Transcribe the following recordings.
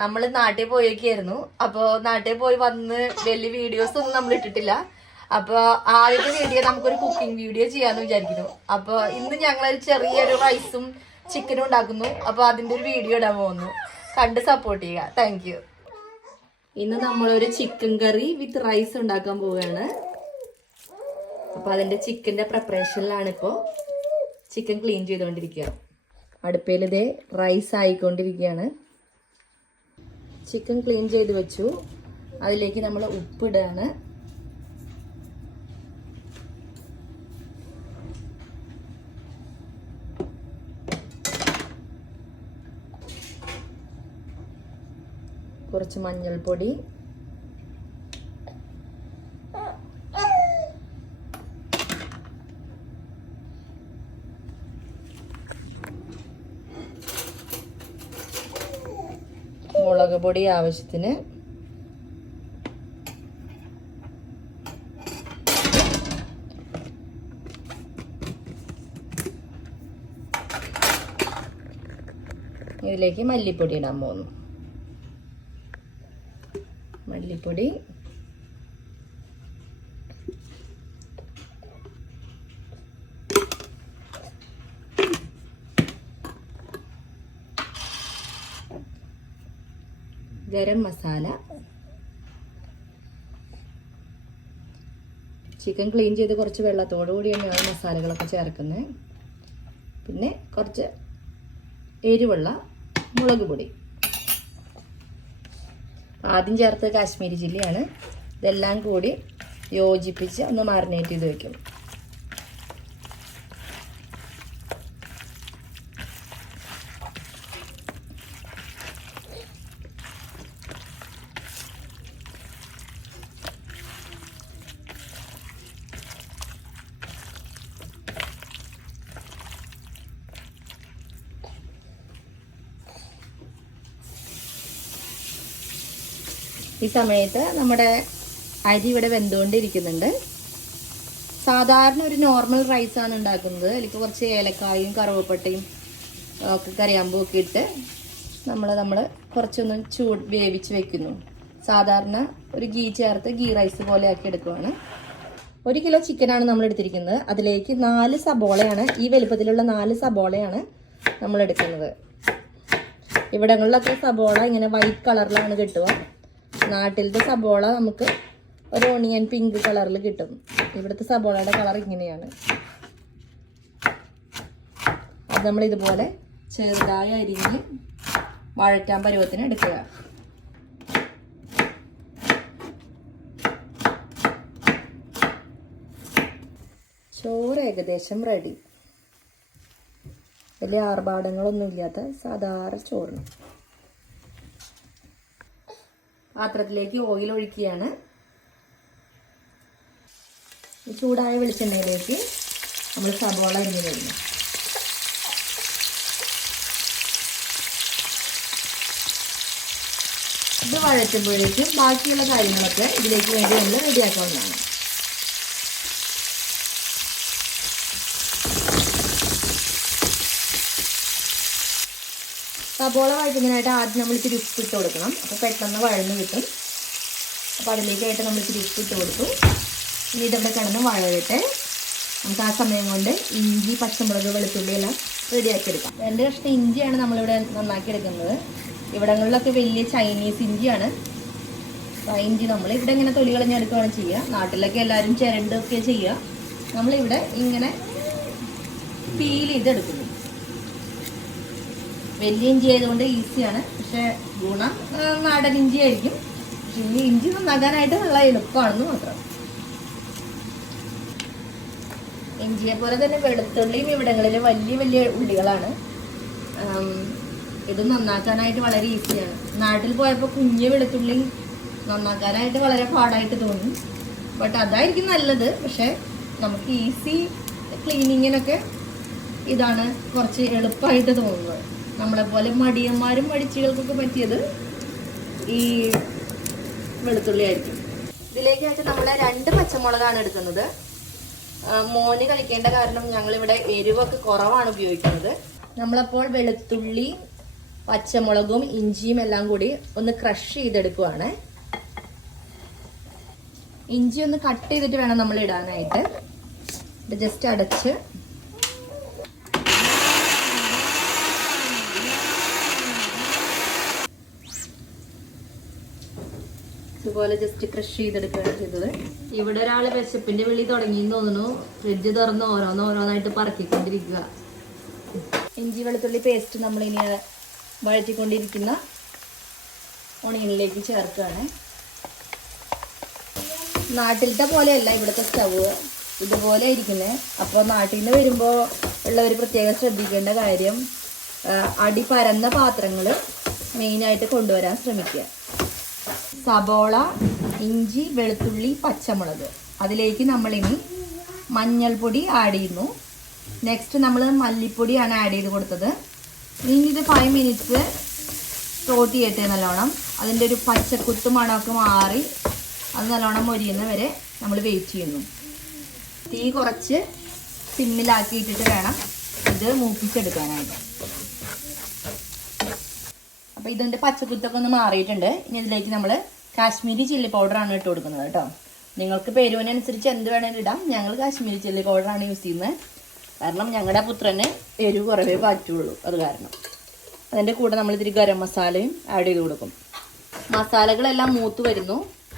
നമ്മൾ നാട്ടിൽ പോയേക്കായിരുന്നു. അപ്പോൾ നാട്ടിൽ പോയി വന്ന് വലിയ വീഡിയോസ് ഒന്നും നമ്മൾ ഇട്ടിട്ടില്ല. അപ്പോൾ ആദ്യത്തെ വീഡിയോ നമുക്കൊരു കുക്കിംഗ് വീഡിയോ ചെയ്യാന്ന് വിചാരിക്കുന്നു. അപ്പോൾ ഇന്ന് ഞങ്ങളൊരു ചെറിയൊരു റൈസും ചിക്കനും ഉണ്ടാക്കുന്നു. അപ്പോൾ അതിൻ്റെ ഒരു വീഡിയോ ഇടാൻ പോകുന്നു. കണ്ട് സപ്പോർട്ട് ചെയ്യുക. Thank you. ഇന്ന് നമ്മളൊരു ചിക്കൻ കറി വിത്ത് റൈസ് ഉണ്ടാക്കാൻ പോവുകയാണ്. അപ്പോൾ അതിൻ്റെ ചിക്കൻ്റെ പ്രിപ്പറേഷനിലാണ് ഇപ്പോൾ. ചിക്കൻ ക്ലീൻ ചെയ്തുകൊണ്ടിരിക്കുക. അടുപ്പയിൽ ഇതേ റൈസ് ആയിക്കൊണ്ടിരിക്കുകയാണ്. ചിക്കൻ ക്ലീൻ ചെയ്ത് വെച്ചു. അതിലേക്ക് നമ്മൾ ഉപ്പിടുകയാണ്. കുറച്ച് മഞ്ഞൾപ്പൊടി, മുളക് പൊടി ആവശ്യത്തിന്, ഇതിലേക്ക് മല്ലിപ്പൊടി ഇടാൻ പോകുന്നു. മല്ലിപ്പൊടി, ഗരം മസാല. ചിക്കൻ ക്ലീൻ ചെയ്ത് കുറച്ച് വെള്ളത്തോടു കൂടിയാണ് ഞാൻ മസാലകളൊക്കെ ചേർക്കുന്നത്. പിന്നെ കുറച്ച് എരിവുള്ള മുളക് പൊടി. ആദ്യം ചേർത്ത് കാശ്മീരി ചില്ലിയാണ്. ഇതെല്ലാം കൂടി യോജിപ്പിച്ച് ഒന്ന് മാറിനേറ്റ് ചെയ്ത് വെക്കും. ഈ സമയത്ത് നമ്മുടെ അരി ഇവിടെ വെന്തുകൊണ്ടിരിക്കുന്നുണ്ട്. സാധാരണ ഒരു നോർമൽ റൈസാണ് ഉണ്ടാക്കുന്നത്. അതിലേക്ക് കുറച്ച് ഏലക്കായും കറുവപ്പട്ടയും ഒക്കെ കറിയാമ്പും ഒക്കെ ഇട്ട് നമ്മൾ കുറച്ചൊന്ന് വേവിച്ച് വെക്കുന്നു. സാധാരണ ഒരു ഗീ ചേർത്ത് ഗീ റൈസ് പോലെ ആക്കി എടുക്കുവാണ്. 1 കിലോ ചിക്കനാണ് നമ്മൾ എടുത്തിരിക്കുന്നത്. അതിലേക്ക് 4 സബോളയാണ്, ഈ വലുപ്പത്തിലുള്ള 4 സബോളയാണ് നമ്മൾ എടുക്കുന്നത്. ഇവിടങ്ങളിലൊക്കെ സബോള ഇങ്ങനെ വൈറ്റ് കളറിലാണ് കിട്ടുക. നാട്ടിലത്തെ സബോള നമുക്ക് ഒരു ഓണിയൻ പിങ്ക് കളറിൽ കിട്ടും. ഇവിടുത്തെ സബോളയുടെ കളർ ഇങ്ങനെയാണ്. അത് നമ്മൾ ഇതുപോലെ ചെറുതായി അരിഞ്ഞ് വഴറ്റാൻ പരുവത്തിന് എടുക്കുക. ചോറ് ഏകദേശം റെഡി. വലിയ ആർഭാടങ്ങളൊന്നും ഇല്ലാത്ത സാധാരണ ചോറിന്. പാത്രത്തിലേക്ക് ഓയിൽ ഒഴിക്കുകയാണ്. ചൂടായ വെളിച്ചെണ്ണയിലേക്ക് നമ്മൾ സബോള അരിഞ്ഞ് കഴിഞ്ഞു. ഇത് വഴറ്റുമ്പോഴേക്കും ബാക്കിയുള്ള കാര്യങ്ങളൊക്കെ ഇതിലേക്ക് വേണ്ടി നമ്മൾ റെഡിയാക്കാവുന്നതാണ്. സബോള വഴറ്റുന്നതിനായിട്ട് ആദ്യം നമ്മൾ ഇത്തിരി ഉപ്പിട്ട് കൊടുക്കണം. അപ്പോൾ പെട്ടെന്ന് വഴന്ന് കിട്ടും. അപ്പോൾ അതിലേക്കായിട്ട് നമ്മൾ ഇത്തിരി ഉപ്പിട്ട് കൊടുത്തു. ഇനി ഇതവിടെ കിടന്ന് വഴവട്ടെ. നമുക്ക് ആ സമയം കൊണ്ട് ഇഞ്ചി, പച്ചമുളക്, വെളുത്തുള്ളി എല്ലാം റെഡിയാക്കി എടുക്കാം. 2 കഷ്ണം ഇഞ്ചിയാണ് നമ്മളിവിടെ നന്നാക്കി എടുക്കുന്നത്. ഇവിടങ്ങളിലൊക്കെ വലിയ ചൈനീസ് ഇഞ്ചിയാണ്. അപ്പോൾ ആ ഇഞ്ചി നമ്മൾ ഇവിടെ ഇങ്ങനെ തൊലി കളഞ്ഞെടുക്കുകയാണ് ചെയ്യുക. നാട്ടിലൊക്കെ എല്ലാവരും ചിരണ്ടൊക്കെ ചെയ്യുക. നമ്മളിവിടെ ഇങ്ങനെ പീൽ ചെയ്തെടുക്കുന്നു. വലിയ ഇഞ്ചി ആയതുകൊണ്ട് ഈസിയാണ്. പക്ഷെ ഗുണം നാടൻ ഇഞ്ചി ആയിരിക്കും. പക്ഷെ ഈ ഇഞ്ചി നന്നാക്കാനായിട്ട് നല്ല എളുപ്പമാണെന്ന് മാത്രം. ഇഞ്ചിയെ പോലെ തന്നെ വെളുത്തുള്ളിയും ഇവിടങ്ങളിൽ വലിയ വലിയ ഉള്ളികളാണ്. ഇത് നന്നാക്കാനായിട്ട് വളരെ ഈസിയാണ്. നാട്ടിൽ പോയപ്പോൾ കുഞ്ഞ് വെളുത്തുള്ളി നന്നാക്കാനായിട്ട് വളരെ പാടായിട്ട് തോന്നും. ബട്ട് അതായിരിക്കും നല്ലത്. പക്ഷെ നമുക്ക് ഈസി ക്ലീനിങ്ങിനൊക്കെ ഇതാണ് കുറച്ച് എളുപ്പമായിട്ട് തോന്നുന്നത്. നമ്മളെപ്പോലെ മടിയന്മാരും മടിച്ചുകൾക്കൊക്കെ പറ്റിയത് ഈ വെളുത്തുള്ളി ആയിരിക്കും. ഇതിലേക്കായിട്ട് നമ്മൾ 2 പച്ചമുളകാണ് എടുക്കുന്നത്. മോന് കഴിക്കേണ്ട കാരണം ഞങ്ങളിവിടെ എരിവൊക്കെ കുറവാണ് ഉപയോഗിക്കുന്നത്. നമ്മളപ്പോൾ വെളുത്തുള്ളി പച്ചമുളകും ഇഞ്ചിയും എല്ലാം കൂടി ഒന്ന് ക്രഷ് ചെയ്തെടുക്കുവാണ്. ഇഞ്ചി ഒന്ന് കട്ട് ചെയ്തിട്ട് വേണം നമ്മൾ ഇടാനായിട്ട്. ജസ്റ്റ് അടച്ച് ഇതുപോലെ ജസ്റ്റ് ക്രഷ് ചെയ്തെടുക്കുകയാണ് ചെയ്തത്. ഇവിടെ ഒരാൾ വിശപ്പിന്റെ വിളി തുടങ്ങിയെന്ന് തോന്നുന്നു. ഫ്രിഡ്ജ് തുറന്ന് ഓരോന്നായിട്ട് പറക്കിക്കൊണ്ടിരിക്കുക. ഇഞ്ചി വെളുത്തുള്ളി പേസ്റ്റ് നമ്മളിനി വഴറ്റിക്കൊണ്ടിരിക്കുന്ന ഓണിയനിലേക്ക് ചേർക്കുകയാണ്. നാട്ടിലത്തെ പോലെയല്ല ഇവിടുത്തെ സ്റ്റവ്, ഇതുപോലെ ഇരിക്കുന്നത്. അപ്പോൾ നാട്ടിൽ നിന്ന് വരുമ്പോൾ ഉള്ളവർ പ്രത്യേകം ശ്രദ്ധിക്കേണ്ട കാര്യം, അടി പരന്ന പാത്രങ്ങൾ മെയിനായിട്ട് കൊണ്ടുവരാൻ ശ്രമിക്കുക. സബോള, ഇഞ്ചി, വെളുത്തുള്ളി, പച്ചമുളക്, അതിലേക്ക് നമ്മളിനി മഞ്ഞൾപ്പൊടി ആഡ് ചെയ്യുന്നു. നെക്സ്റ്റ് നമ്മൾ മല്ലിപ്പൊടിയാണ് ആഡ് ചെയ്ത് കൊടുത്തത്. ഇനി ഇത് 5 മിനിറ്റ്സ് ടോട്ട് ചെയ്യട്ടെ നല്ലോണം. അതിൻ്റെ ഒരു പച്ചക്കുത്ത് മണമൊക്കെ മാറി അത് നല്ലോണം മൊരിയുന്ന വരെ നമ്മൾ വെയിറ്റ് ചെയ്യുന്നു. തീ കുറച്ച് സിമ്മിലാക്കിയിട്ടിട്ട് വേണം ഇത് മൂപ്പിച്ചെടുക്കാനായിട്ട്. അപ്പോൾ ഇതിൻ്റെ പച്ചക്കുത്തൊക്കെ ഒന്ന് മാറിയിട്ടുണ്ട്. ഇനി ഇതിലേക്ക് നമ്മൾ കാശ്മീരി ചില്ലി പൗഡറാണ് ഇട്ട് കൊടുക്കുന്നത് കേട്ടോ. നിങ്ങൾക്ക് പേരുവിനനുസരിച്ച് എന്ത് വേണമെങ്കിലും ഇടാം. ഞങ്ങൾ കാശ്മീരി ചില്ലി പൗഡറാണ് യൂസ് ചെയ്യുന്നത്. കാരണം ഞങ്ങളുടെ പുത്രന് എരിവ് കുറവേ പറ്റുള്ളൂ. അത് കാരണം അതിൻ്റെ കൂടെ നമ്മൾ ഇതിരി ഗരം മസാലയും ആഡ് ചെയ്ത് കൊടുക്കും. മസാലകളെല്ലാം മൂത്ത് വരുന്നു.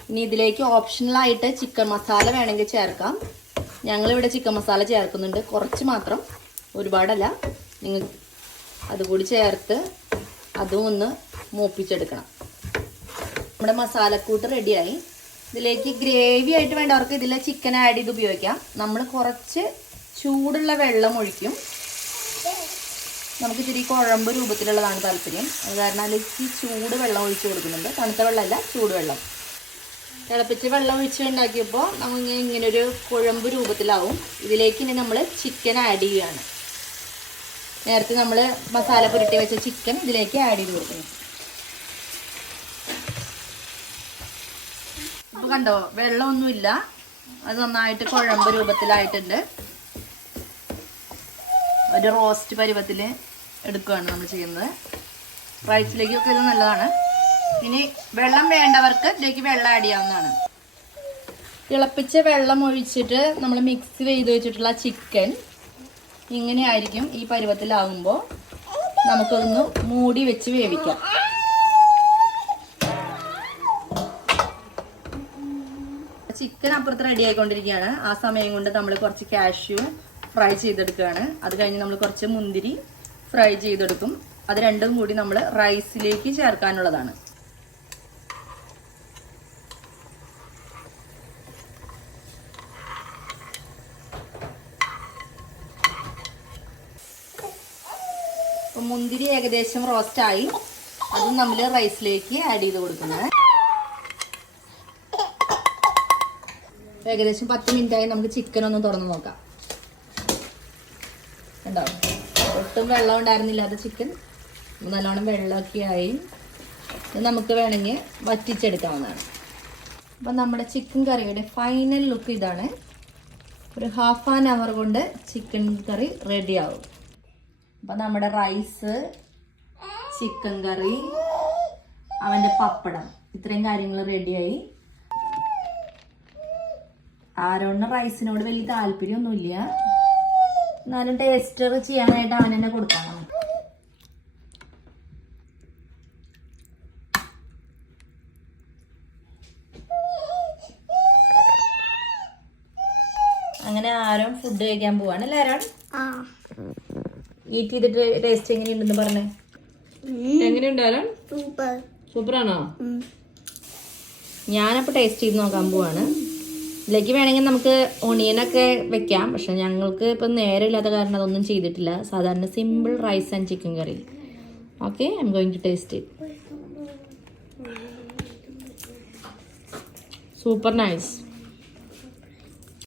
ഇനി ഇതിലേക്ക് ഓപ്ഷണലായിട്ട് ചിക്കൻ മസാല വേണമെങ്കിൽ ചേർക്കാം. ഞങ്ങളിവിടെ ചിക്കൻ മസാല ചേർക്കുന്നുണ്ട്, കുറച്ച് മാത്രം, ഒരുപാടല്ല. നിങ്ങൾ അതുകൂടി ചേർത്ത് അതും ഒന്ന് മൂപ്പിച്ചെടുക്കണം. നമ്മുടെ മസാലക്കൂട്ട് റെഡിയായി. ഇതിലേക്ക് ഗ്രേവി ആയിട്ട് വേണ്ടവർക്ക് ഇതിൽ ചിക്കൻ ആഡ് ചെയ്ത് ഉപയോഗിക്കാം. നമ്മൾ കുറച്ച് ചൂടുള്ള വെള്ളം ഒഴിക്കും. നമുക്ക് ഇത്തിരി കുഴമ്പ് രൂപത്തിലുള്ളതാണ് താല്പര്യം. അത് കാരണം അതിലേക്ക് ചൂട് വെള്ളം ഒഴിച്ച് കൊടുക്കുന്നുണ്ട്. തണുത്ത വെള്ളമല്ല, ചൂടുവെള്ളം. തിളപ്പിച്ച് വെള്ളം ഒഴിച്ച് ഉണ്ടാക്കിയപ്പോൾ നമുക്ക് ഇങ്ങനൊരു കുഴമ്പ് രൂപത്തിലാവും. ഇതിലേക്ക് ഇനി നമ്മൾ ചിക്കൻ ആഡ് ചെയ്യുകയാണ്. നേരത്തെ നമ്മൾ മസാല പുരട്ടി വെച്ച ചിക്കൻ ഇതിലേക്ക് ആഡ് ചെയ്ത് കൊടുക്കുന്നു. ഇപ്പോൾ കണ്ടോ, വെള്ളമൊന്നുമില്ല, അത് നന്നായിട്ട് കുഴമ്പ് രൂപത്തിലായിട്ടുണ്ട്. ഒരു റോസ്റ്റ് പരുവത്തിൽ എടുക്കുകയാണ് നമ്മൾ ചെയ്യുന്നത്. റൈസിലേക്കൊക്കെ ഇത് നല്ലതാണ്. ഇനി വെള്ളം വേണ്ടവർക്ക് ഇതിലേക്ക് വെള്ളം ആഡ് ചെയ്യാവുന്നതാണ്. തിളപ്പിച്ച വെള്ളം ഒഴിച്ചിട്ട് നമ്മൾ മിക്സ് ചെയ്ത് വെച്ചിട്ടുള്ള ചിക്കൻ ഇങ്ങനെ ആയിരിക്കും. ഈ പരുവത്തിലാകുമ്പോൾ നമുക്കൊന്ന് മൂടി വെച്ച് വേവിക്കാം. ചിക്കൻ അപ്പുറത്ത് റെഡി ആയിക്കൊണ്ടിരിക്കുകയാണ്. ആ സമയം കൊണ്ട് നമ്മൾ കുറച്ച് കാഷ്യൂ ഫ്രൈ ചെയ്തെടുക്കുകയാണ്. അത് കഴിഞ്ഞ് നമ്മൾ കുറച്ച് മുന്തിരി ഫ്രൈ ചെയ്തെടുക്കും. അത് രണ്ടും കൂടി നമ്മൾ റൈസിലേക്ക് ചേർക്കാനുള്ളതാണ്. അപ്പം മുന്തിരി ഏകദേശം റോസ്റ്റായി. അതും നമ്മൾ റൈസിലേക്ക് ആഡ് ചെയ്ത് കൊടുക്കുന്നത്. ഏകദേശം 10 മിനിറ്റായി. നമുക്ക് ചിക്കൻ ഒന്ന് തുറന്ന് നോക്കാം. ഉണ്ടാവും, ഒട്ടും വെള്ളം ഉണ്ടായിരുന്നില്ലാത്ത ചിക്കൻ നല്ലോണം വെള്ളമൊക്കെ ആയി. നമുക്ക് വേണമെങ്കിൽ വറ്റിച്ചെടുക്കാവുന്നതാണ്. അപ്പം നമ്മുടെ ചിക്കൻ കറിയുടെ ഫൈനൽ ലുക്ക് ഇതാണ്. ഒരു ½ ആൻ അവർ കൊണ്ട് ചിക്കൻ കറി റെഡിയാവും. അപ്പം നമ്മുടെ റൈസ്, ചിക്കൻ കറി, അവൻ്റെ പപ്പടം, ഇത്രയും കാര്യങ്ങൾ റെഡിയായി. ആരോണിന് റൈസിനോട് വലിയ താല്പര്യമൊന്നുമില്ല, എന്നാലും ടേസ്റ്റർ ചെയ്യാനായിട്ട് അവൻ തന്നെ കൊടുക്കണം. അങ്ങനെ ആരും ഫുഡ് കഴിക്കാൻ പോവാണ് അല്ലേ? ആരാണ് ഈറ്റ് ചെയ്തിട്ട് ടേസ്റ്റ് എങ്ങനെയുണ്ടെന്ന് പറഞ്ഞേ. എങ്ങനെയുണ്ട് ആരാൻ? സൂപ്പറാണോ? ഞാനപ്പോൾ ടേസ്റ്റ് ചെയ്ത് നോക്കാൻ പോവാണ്. ഇതിലേക്ക് വേണമെങ്കിൽ നമുക്ക് ഒണിയനൊക്കെ വെക്കാം, പക്ഷെ ഞങ്ങൾക്ക് ഇപ്പം നേരമില്ലാത്ത കാരണം അതൊന്നും ചെയ്തിട്ടില്ല. സാധാരണ simple rice and chicken curry. Okay, I am going to taste it. Super nice.